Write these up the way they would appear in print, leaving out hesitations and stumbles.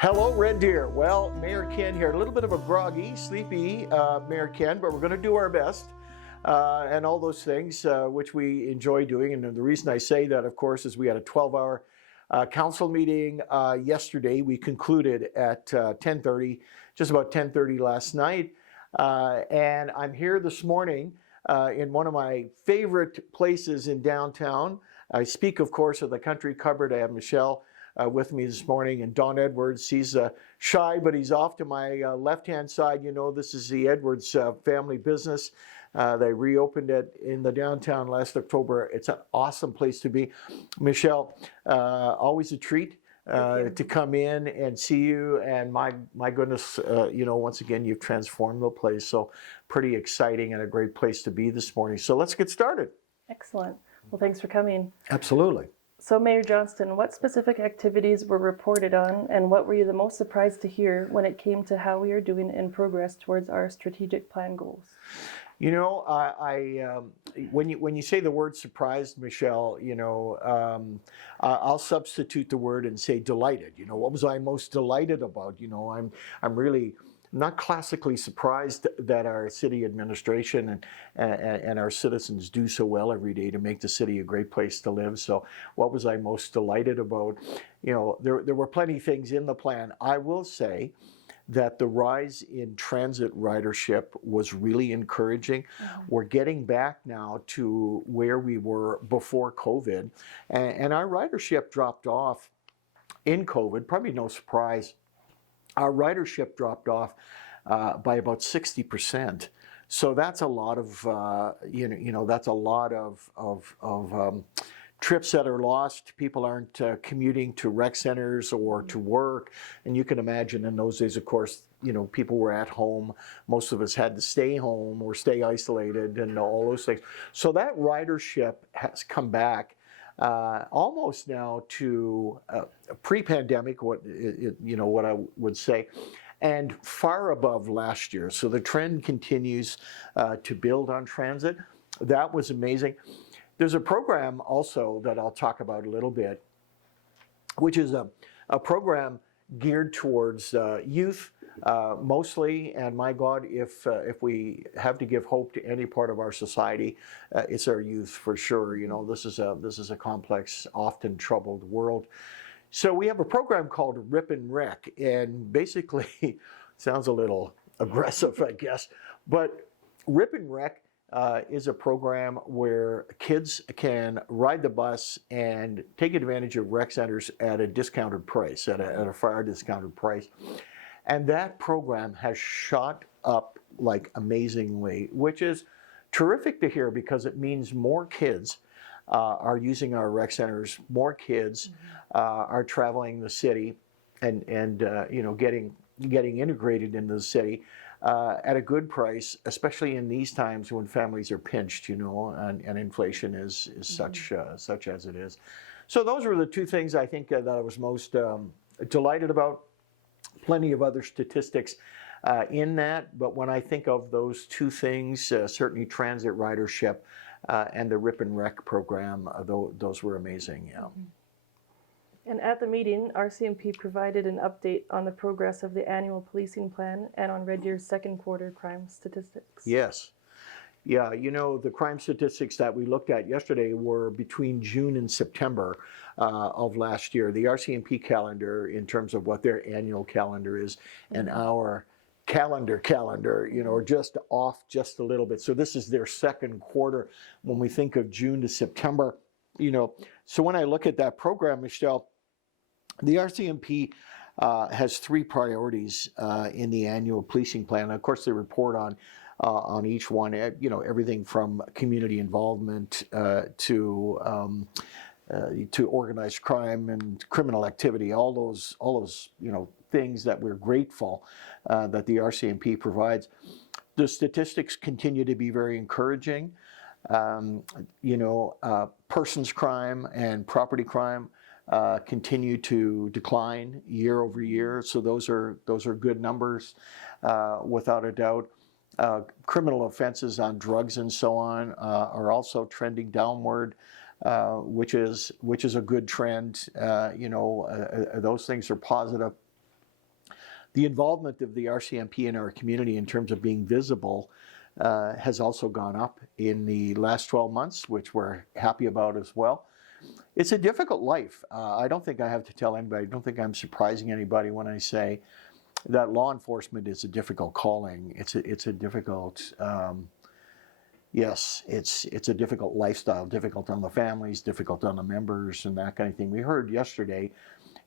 Hello, Red Deer. Well, Mayor Ken here. A little bit of a groggy, sleepy Mayor Ken, but we're going to do our best and all those things which we enjoy doing. And the reason I say that, of course, is we had a 12-hour council meeting yesterday. We concluded at 10:30, just about 10:30 last night. And I'm here this morning in one of my favorite places in downtown. I speak, of course, of the Country Cupboard. I have Michelle with me this morning, and Don Edwards. He's shy, but he's off to my left-hand side. You know, this is the Edwards family business. They reopened it in the downtown last October. It's an awesome place to be. Michelle, always a treat to come in and see you. And my goodness, you know, once again, you've transformed the place. So pretty exciting and a great place to be this morning. So let's get started. Excellent. Well, thanks for coming. Absolutely. So, Mayor Johnston, what specific activities were reported on, and what were you the most surprised to hear when it came to how we are doing in progress towards our strategic plan goals? You know, when you say the word surprised, Michelle, you know, I'll substitute the word and say delighted. You know, what was I most delighted about? You know, I'm really not classically surprised that our city administration and our citizens do so well every day to make the city a great place to live. So what was I most delighted about? You know, there were plenty of things in the plan. I will say that the rise in transit ridership was really encouraging. Mm-hmm. We're getting back now to where we were before COVID, and our ridership dropped off in COVID, probably no surprise. Our ridership dropped off by about 60%. So that's a lot of, that's a lot of trips that are lost. People aren't commuting to rec centers or to work. And you can imagine in those days, of course, you know, people were at home. Most of us had to stay home or stay isolated and all those things. So that ridership has come back. Almost now to pre-pandemic, what I would say, and far above last year. So the trend continues to build on transit. That was amazing. There's a program also that I'll talk about a little bit, which is a program geared towards youth. Mostly, and my God, if we have to give hope to any part of our society, it's our youth for sure. You know, this is a complex, often troubled world. So we have a program called Rip and Rec, and basically, sounds a little aggressive, I guess, but Rip and Rec is a program where kids can ride the bus and take advantage of rec centers at a discounted price, at a far discounted price. And that program has shot up like amazingly, which is terrific to hear because it means more kids are using our rec centers, more kids are traveling the city and getting integrated into the city at a good price, especially in these times when families are pinched, you know, and inflation is such as it is. So those were the two things I think that I was most delighted about. Plenty of other statistics in that, but when I think of those two things, certainly transit ridership and the Rip and Rec program, those were amazing. Yeah. And at the meeting, RCMP provided an update on the progress of the annual policing plan and on Red Deer's second quarter crime statistics. Yes. Yeah, you know, the crime statistics that we looked at yesterday were between June and September of last year. The RCMP calendar, in terms of what their annual calendar is, and our calendar, you know, are just off just a little bit. So this is their second quarter when we think of June to September, you know. So when I look at that program, Michelle, the RCMP has three priorities in the annual policing plan. Of course, they report on each one, you know, everything from community involvement to organized crime and criminal activity, all those, you know, things that we're grateful that the RCMP provides. The statistics continue to be very encouraging. Persons crime and property crime continue to decline year over year. So those are good numbers, without a doubt. Criminal offenses on drugs and so on are also trending downward, which is a good trend. Those things are positive. The involvement of the RCMP in our community in terms of being visible has also gone up in the last 12 months, which we're happy about as well. It's a difficult life. I don't think I have to tell anybody, I don't think I'm surprising anybody when I say that law enforcement is a difficult calling. It's a difficult, yes, it's a difficult lifestyle, difficult on the families, difficult on the members and that kind of thing. We heard yesterday,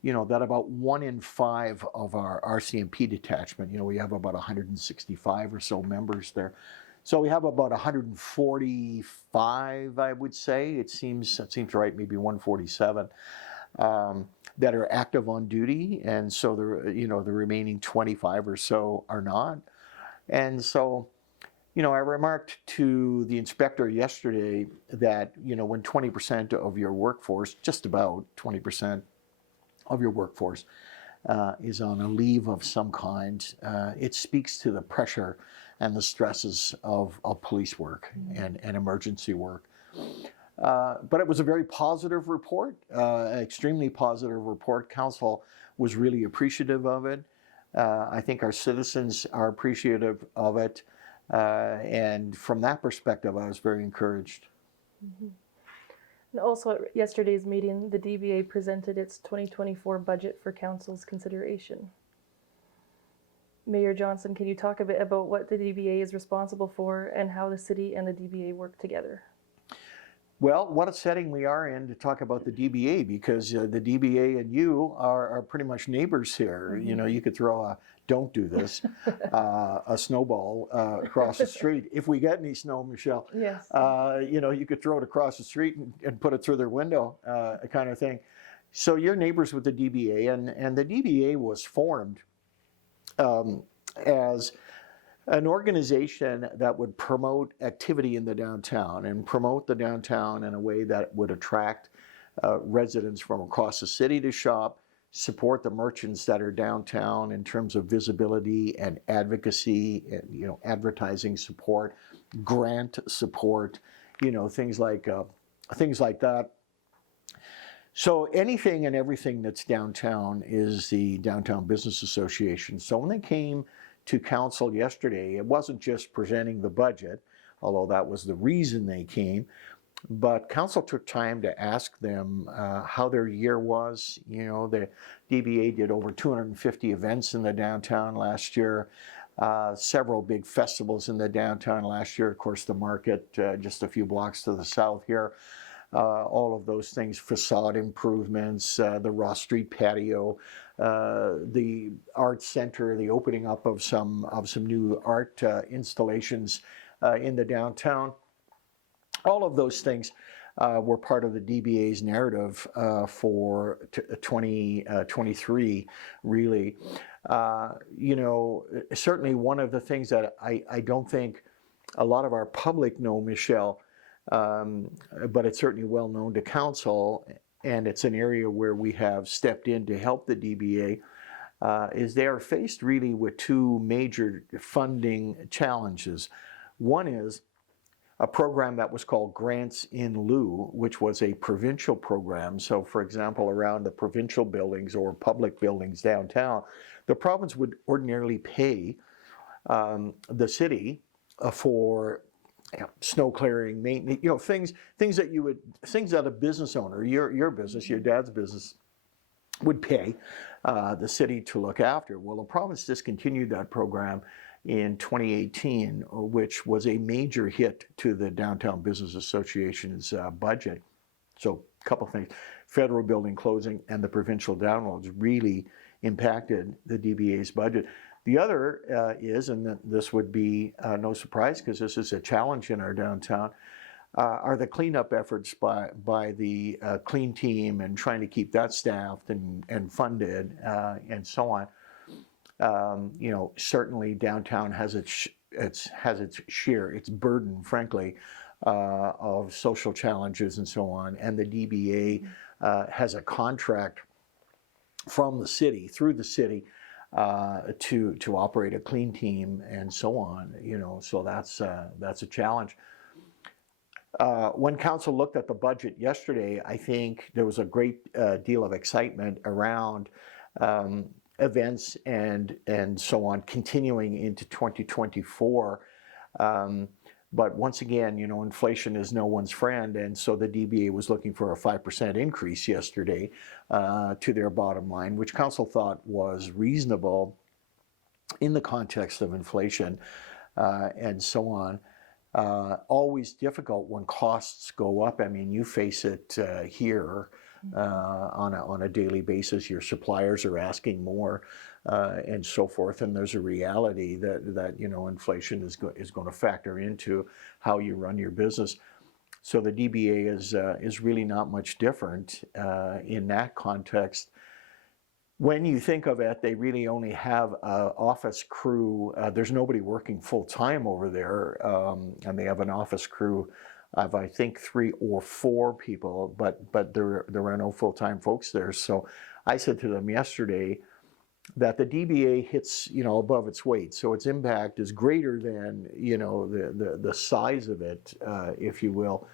that about 1 in 5 of our RCMP detachment, we have about 165 or so members there. So we have about 145, I would say. That seems right, maybe 147, that are active on duty, and so the remaining 25 or so are not. And so, I remarked to the inspector yesterday that when 20% of your workforce, just about 20% of your workforce, is on a leave of some kind, it speaks to the pressure and the stresses of police work and emergency work. But it was a very positive report, extremely positive report. Council was really appreciative of it. I think our citizens are appreciative of it. And from that perspective, I was very encouraged. Mm-hmm. And also at yesterday's meeting, the DBA presented its 2024 budget for council's consideration. Mayor Johnson, can you talk a bit about what the DBA is responsible for and how the city and the DBA work together? Well, what a setting we are in to talk about the DBA, because the DBA and you are pretty much neighbors here. Mm-hmm. You could throw don't do this, a snowball across the street. If we get any snow, Michelle, yes. You could throw it across the street and put it through their window, kind of thing. So you're neighbors with the DBA, and the DBA was formed as an organization that would promote activity in the downtown and promote the downtown in a way that would attract residents from across the city to shop, support the merchants that are downtown in terms of visibility and advocacy, and, advertising support, grant support, things like that. So anything and everything that's downtown is the Downtown Business Association. So when they came to council yesterday, it wasn't just presenting the budget, although that was the reason they came, but council took time to ask them how their year was. The DBA did over 250 events in the downtown last year, several big festivals in the downtown last year. Of course, the market just a few blocks to the south here. All of those things, facade improvements, the Ross Street patio, the art center, the opening up of some new art installations in the downtown. All of those things were part of the DBA's narrative for 2023, really. Certainly one of the things that I don't think a lot of our public know, Michelle, but it's certainly well known to council, and it's an area where we have stepped in to help the DBA, is they are faced really with two major funding challenges. One is a program that was called Grants in Lieu, which was a provincial program. So, for example, around the provincial buildings or public buildings downtown, the province would ordinarily pay the city for snow clearing, maintenance, things that a business owner, your business, your dad's business, would pay the city to look after. Well, the province discontinued that program in 2018, which was a major hit to the Downtown Business Association's budget. So a couple things, federal building closing and the provincial downloads really impacted the DBA's budget. The other is, and this would be no surprise because this is a challenge in our downtown, are the cleanup efforts by the clean team and trying to keep that staffed and funded and so on. Certainly downtown has its share, its burden, frankly, of social challenges and so on. And the DBA has a contract from the city, through the city, to operate a clean team and so on. So that's a challenge. When council looked at the budget yesterday, I think there was a great deal of excitement around events and so on continuing into 2024. But once again, inflation is no one's friend, and so the DBA was looking for a 5% increase yesterday to their bottom line, which council thought was reasonable in the context of inflation and so on. Always difficult when costs go up. I mean, you face it here on a daily basis. Your suppliers are asking more and so forth, and there's a reality that inflation is going to factor into how you run your business. So the DBA is really not much different in that context. When you think of it, they really only have an office crew. There's nobody working full time over there, and they have an office crew of I think 3 or 4 people, but there are no full time folks there. So I said to them yesterday that the DBA hits above its weight, so its impact is greater than the size of it, if you will.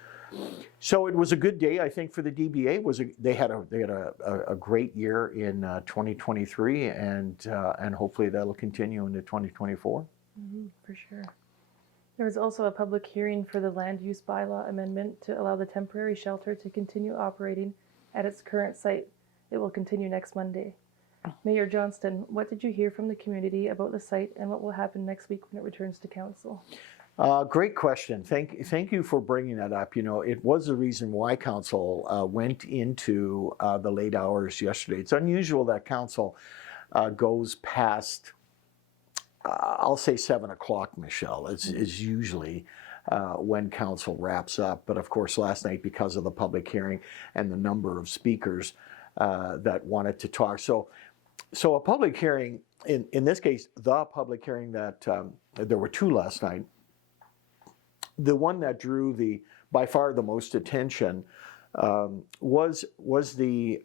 So it was a good day, I think, for the DBA. They had a great year in 2023, and hopefully that'll continue into 2024. For sure. There was also a public hearing for the land use bylaw amendment to allow the temporary shelter to continue operating at its current site. It will continue next Monday. Mayor Johnston, what did you hear from the community about the site, and what will happen next week when it returns to council? Great question. Thank you for bringing that up. It was the reason why council went into the late hours yesterday. It's unusual that council goes past, I'll say 7 o'clock, Michelle, is usually when council wraps up. But of course, last night, because of the public hearing and the number of speakers that wanted to talk. So a public hearing, in this case, the public hearing that there were 2 last night. The one that drew by far the most attention was the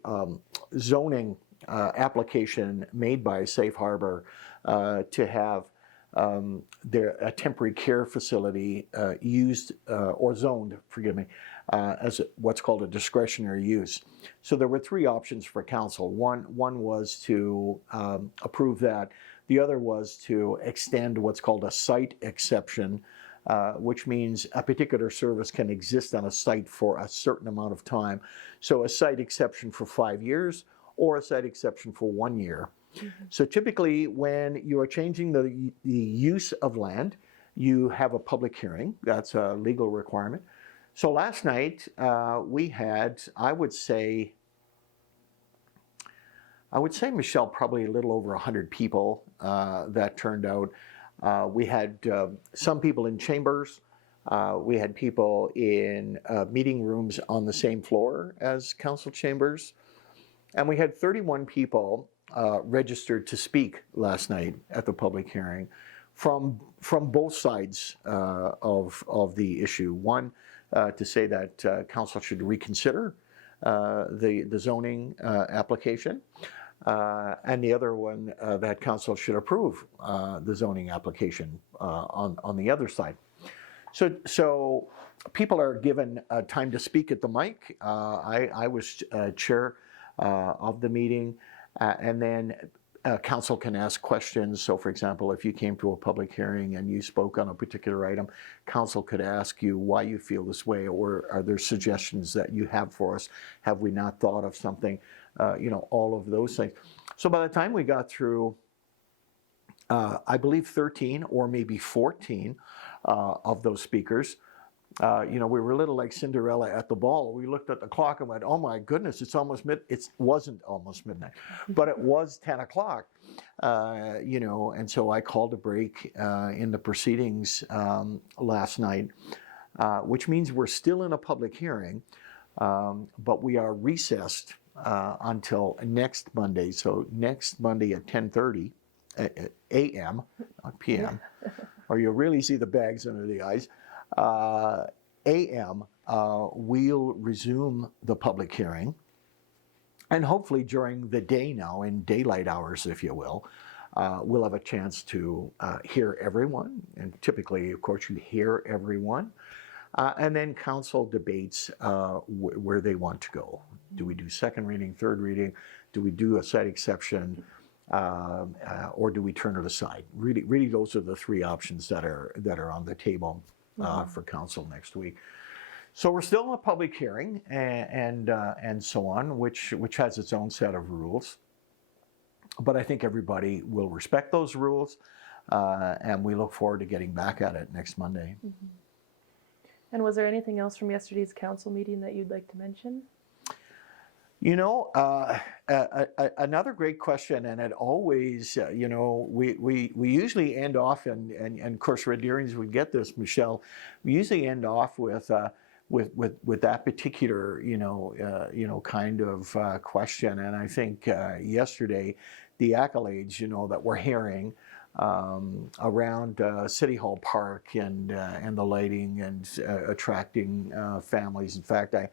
zoning application made by Safe Harbor to have a temporary care facility used or zoned, as what's called a discretionary use. So there were 3 options for council. One was to approve that. The other was to extend what's called a site exception, which means a particular service can exist on a site for a certain amount of time. So a site exception for 5 years or a site exception for 1 year. So typically when you are changing the use of land, you have a public hearing. That's a legal requirement. So last night we had, I would say, Michelle, probably a little over 100 people that turned out. We had some people in chambers. We had people in meeting rooms on the same floor as council chambers. And we had 31 people registered to speak last night at the public hearing from both sides of the issue. One, to say that council should reconsider the zoning application. And the other one, that council should approve the zoning application on the other side. So people are given time to speak at the mic. I was chair of the meeting, and then council can ask questions. So for example, if you came to a public hearing and you spoke on a particular item, council could ask you why you feel this way, or are there suggestions that you have for us? Have we not thought of something? All of those things. So by the time we got through, I believe 13 or maybe 14 of those speakers, we were a little like Cinderella at the ball. We looked at the clock and went, oh my goodness, it's almost it wasn't almost midnight, but it was 10 o'clock, and so I called a break in the proceedings last night, which means we're still in a public hearing, but we are recessed until next Monday. So next Monday at 10:30 a.m., not p.m., or you'll really see the bags under the eyes, a.m., we'll resume the public hearing. And hopefully during the day now, in daylight hours, if you will, we'll have a chance to hear everyone. And typically, of course, you hear everyone. And then council debates where they want to go. Do we do second reading, third reading? Do we do a site exception? or do we turn it aside? Really, those are the three options that are on the table for council next week. So we're still in a public hearing and so on, which has its own set of rules. But I think everybody will respect those rules, and we look forward to getting back at it next Monday. Mm-hmm. And was there anything else from yesterday's council meeting that you'd like to mention? You know, another great question, and it always, you know, we usually end off, and of course Red Deerians would get this, Michelle. We usually end off with that particular, you know, kind of question. And I think yesterday, the accolades, you know, that we're hearing around City Hall Park and the lighting and attracting families. In fact, I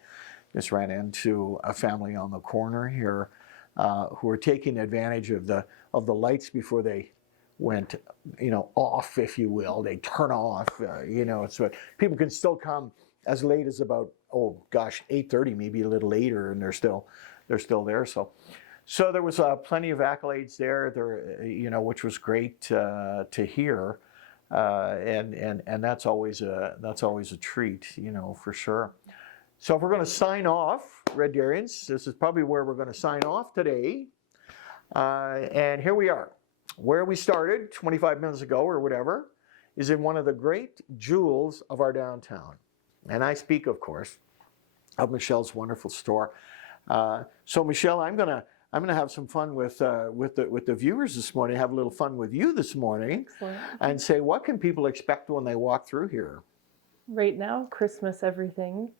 just ran into a family on the corner here who are taking advantage of the lights before they went, you know, off, if you will. They turn off, you know, so people can still come as late as about, oh gosh, 8:30, maybe a little later, and they're still there. So there was plenty of accolades there, you know, which was great to hear, and that's always a treat, you know, for sure. So if we're going to sign off, Red Deerians, this is probably where we're going to sign off today. And here we are, where we started 25 minutes ago or whatever, is in one of the great jewels of our downtown. And I speak, of course, of Michelle's wonderful store. So Michelle, I'm gonna have some fun with the viewers this morning. Have a little fun with you this morning. Excellent. And say, what can people expect when they walk through here? Right now, Christmas everything.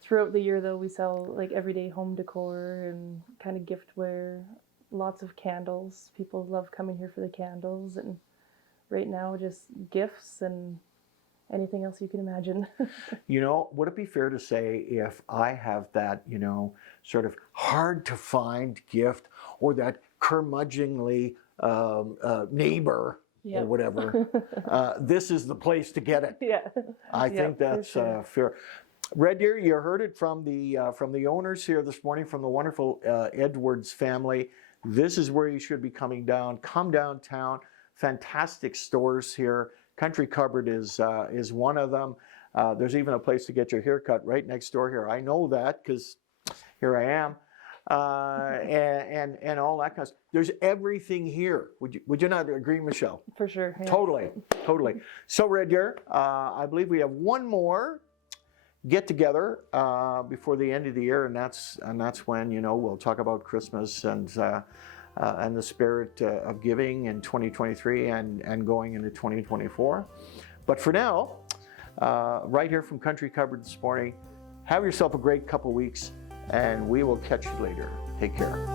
Throughout the year, though, we sell like everyday home decor and kind of giftware, lots of candles. People love coming here for the candles, and right now, just gifts and anything else you can imagine. You know, would it be fair to say if I have that, you know, sort of hard to find gift or that curmudgeonly neighbor or whatever, this is the place to get it? Yeah. I think that's fair. Red Deer, you heard it from the owners here this morning, from the wonderful Edwards family. This is where you should be coming down. Come downtown. Fantastic stores here. Country Cupboard is one of them. There's even a place to get your hair cut right next door here. I know that because here I am. And all that kind of stuff. There's everything here. Would you not agree, Michelle? For sure. Yeah. Totally. So Red Deer, I believe we have one more get together before the end of the year, and that's when, you know, we'll talk about Christmas and the spirit of giving in 2023 and going into 2024. But for now, right here from Country Cupboard this morning, have yourself a great couple weeks, and we will catch you later. Take care.